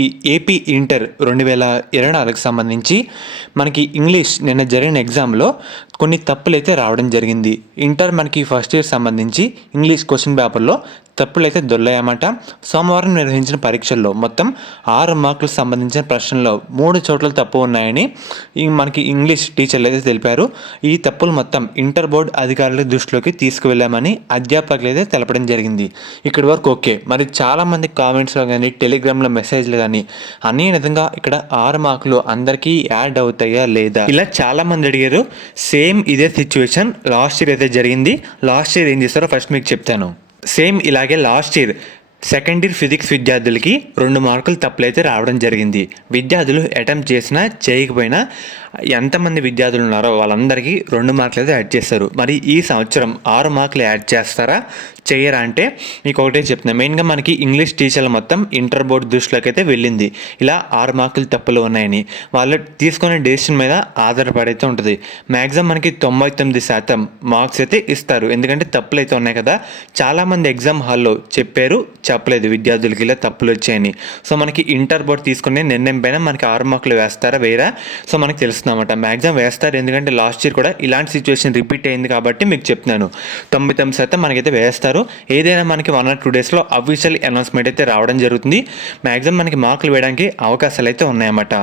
ఈ AP inter 2024కి సంబంధించి మనకి ఇంగ్లీష్ నిన్న జరిగిన ఎగ్జామ్లో కొన్ని తప్పులైతే రావడం జరిగింది. ఇంటర్ మనకి ఫస్ట్ ఇయర్ సంబంధించి ఇంగ్లీష్ క్వశ్చన్ పేపర్లో తప్పులైతే దొర్లాయన్నమాట. సోమవారం నిర్వహించిన పరీక్షల్లో మొత్తం 6 మార్కులకు సంబంధించిన ప్రశ్నల్లో 3 చోట్ల తప్పు ఉన్నాయని మనకి ఇంగ్లీష్ టీచర్లు అయితే తెలిపారు. ఈ తప్పులు మొత్తం ఇంటర్ బోర్డు అధికారుల దృష్టిలోకి తీసుకువెళ్ళామని అధ్యాపకులు అయితే తెలపడం జరిగింది. ఇక్కడి వరకు ఓకే. మరి చాలామంది కామెంట్స్లో కానీ టెలిగ్రామ్లో మెసేజ్లు కానీ అన్ని విధంగా ఇక్కడ 6 మార్కులు అందరికీ యాడ్ అవుతాయా లేదా ఇలా చాలామంది అడిగారు. సేమ్ ఇదే సిచ్యువేషన్ లాస్ట్ ఇయర్ అయితే జరిగింది. లాస్ట్ ఇయర్ ఏం చేస్తారో ఫస్ట్ మీకు చెప్తాను. సేమ్ ఇలాగే last year second year physics విద్యార్థులకి 2 మార్కులు తప్పులైతే రావడం జరిగింది. విద్యార్థులు అటెంప్ట్ చేసినా చేయకపోయినా ఎంతమంది విద్యార్థులు ఉన్నారో వాళ్ళందరికీ 2 మార్కులు అయితే యాడ్ చేస్తారు. మరి ఈ సంవత్సరం 6 మార్కులు యాడ్ చేస్తారా చేయరా అంటే మీకు ఒకటే చెప్తున్నాను. మెయిన్గా మనకి ఇంగ్లీష్ టీచర్లు మొత్తం ఇంటర్ బోర్డు దృష్టిలోకి అయితే వెళ్ళింది. ఇలా 6 మార్కులు తప్పులు ఉన్నాయని వాళ్ళు తీసుకునే డెసిషన్ మీద ఆధారపడైతే ఉంటుంది. మ్యాక్సిమం మనకి 99% మార్క్స్ అయితే ఇస్తారు. ఎందుకంటే తప్పులు అయితే ఉన్నాయి కదా. చాలామంది ఎగ్జామ్ హాల్లో చెప్పలేదు విద్యార్థులకి ఇలా తప్పులు వచ్చాయని. సో మనకి ఇంటర్ బోర్డు తీసుకునే నిర్ణయం పైన మనకి 6 మార్కులు వేస్తారా వేరా సో మనకి తెలుస్తుందన్నమాట. మ్యాక్సిమం వేస్తారు. ఎందుకంటే లాస్ట్ ఇయర్ కూడా ఇలాంటి సిచ్యువేషన్ రిపీట్ అయింది కాబట్టి మీకు చెప్తున్నాను. 99% మనకైతే వేస్తారు. ఏదైనా మనకి 1 or 2 డేస్లో అఫీషియల్ అనౌన్స్మెంట్ అయితే రావడం జరుగుతుంది. మ్యాక్సిమం మనకి మార్కులు వేయడానికి అవకాశాలు అయితే ఉన్నాయన్నమాట.